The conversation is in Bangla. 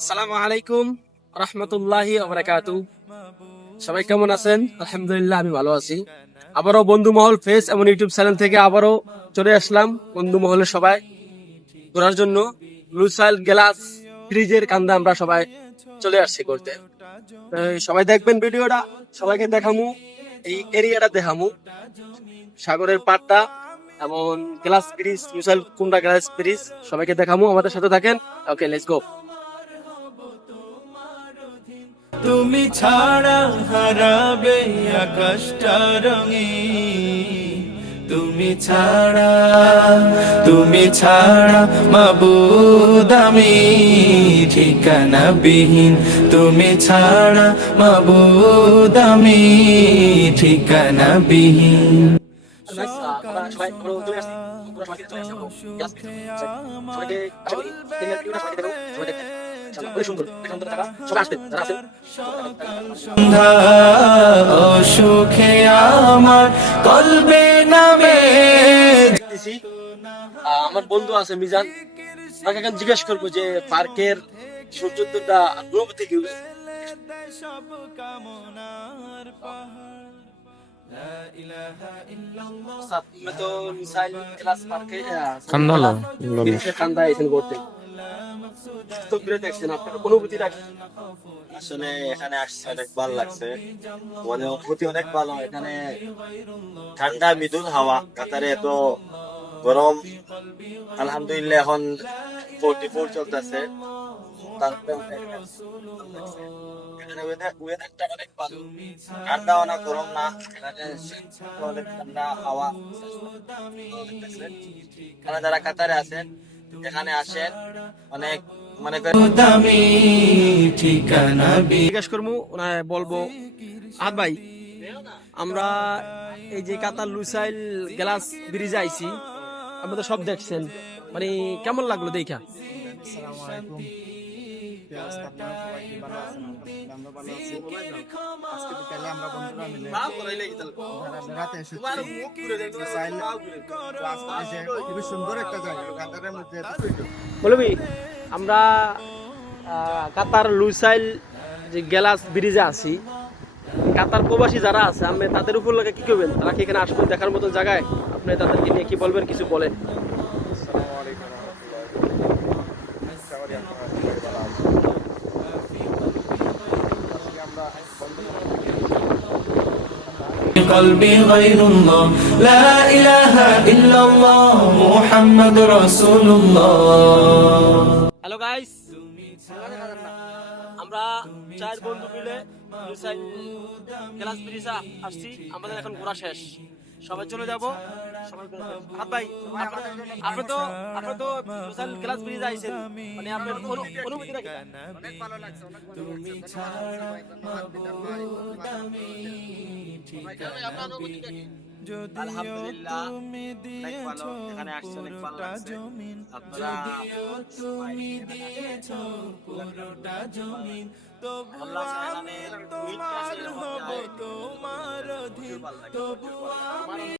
আসসালামু আলাইকুম রহমতুল্লাহি ওয়া বারাকাতুহু। সবাই কেমন আছেন? আলহামদুলিল্লাহ, আমি ভালো আছি। আবারও বন্ধু মহল ফেস এমন ইউটিউব চ্যানেল থেকে আবারও চলে আসলাম বন্ধু মহলের সবাই ঘোরার জন্য। লুসাইল গ্লাস ফ্রিজের কান্দা আমরা সবাই চলে আসছি করতে। তো সবাই দেখবেন ভিডিওটা, সবাইকে দেখামু এই এরিয়াটা দেখামু, সাগরের পাড়টা এমন গ্লাস ব্রিজ, লুসাইল কুন্ডা গ্লাস ব্রিজ সবাইকে দেখামু। আমাদের সাথে থাকেন। ওকে, লেটস গো। তুমি ছাড়া হারাবে আকাশটা রঙে, তুমি ছাড়া মাবুদ আমি ঠিকানা বিহীন, তুমি ছাড়া মাবুদ আমি ঠিকানা বিহীন। সন্ধ্যা অসুখে আমার কলবে নামে। আমার বন্ধু আছে মিজান, তাকে এখন জিজ্ঞেস করবো যে পার্কের সৌন্দর্যটা গ্রুপ থেকে সব কামনার পাহাড়, লা ইলাহা ইল্লাল্লাহ। তুমি তো মিসাইল ক্লাস পার্কে কান্দালো কান্দা এসেন করতে, তো ঘুরে দেখছেন, আপনার অনুভূতি রাখেন? আসলে এখানে আসছে অনেক ভালো লাগছে, মানে অনুভূতি অনেক ভালো। এখানে ঠান্ডা মৃদুল হাওয়া, কাতারে এত গরম। আলহামদুলিল্লাহ এখন 44 চলতেছে। এখানে ওয়েদারটা অনেক ভালো, ঠান্ডা না গরম না। এখানে অনেক ঠান্ডা হাওয়া। এখানে যারা কাতারে আছেন, এখানে আসেন, অনেক মনে করেন দামি ঠিকানা জিজ্ঞেস করবো, ওনায় বলবো আহাদ ভাই, আমরা এই যে কাতার লুসাইল গ্লাস ব্রিজে আইছি, আপনারা সব দেখছেন, মানে কেমন লাগলো দেখা? আসসালামু আলাইকুম। কি অবস্থা আপনার? সবাই কি ভালো আছেন? আলহামদুলিল্লাহ আমরা ভালো আছি। আজকে বিকালে আমরা বন্ধুরা মিলে বেড়াতে এসেছি। লুসাইল ক্লাস ব্রিজে খুবই সুন্দর একটা জায়গা, কাতারের মধ্যে। বলবি আমরা কাতার লুসাইল যে গ্লাস ব্রিজে আছি, কাতার প্রবাসী যারা আছে আমি তাদের উপর লাগে কি করবেন? তারা কি এখানে আসবেন দেখার মতো জায়গায়? আপনি তাদেরকে নিয়ে কি বলবেন, কিছু বলেন। আসসালামু আলাইকুম রাহমাতুল্লাহ। সবাই ভালো আছেন? আজকে আমরা قلبي غير الله لا إله إلا الله محمد رسول الله। হ্যালো গাইস, আমরা চার বন্ধু মিলে লুসাইল গ্লাস ব্রিজে আসছি। আমাদের এখন ঘোরা শেষ, সবাই চলে যাব। সবাই হাত ভাই, আপনি তো লুসাইল গ্লাস ব্রিজে আইছেন, মানে আপনার অনুভূতিটা কি? অনেক ভালো লাগছে, অনেক ভালো লাগছে। আপনার অনুভূতিটা কি? আলহামদুলিল্লাহ অনেক ভালো। এখানে আসছে অনেক ভালো লাগছে। আপনারা তুমি দিয়েছো পুরোটা জমিন, তবু আল্লাহ আমি তোমার হব, তোমার অধীন, তবু আমি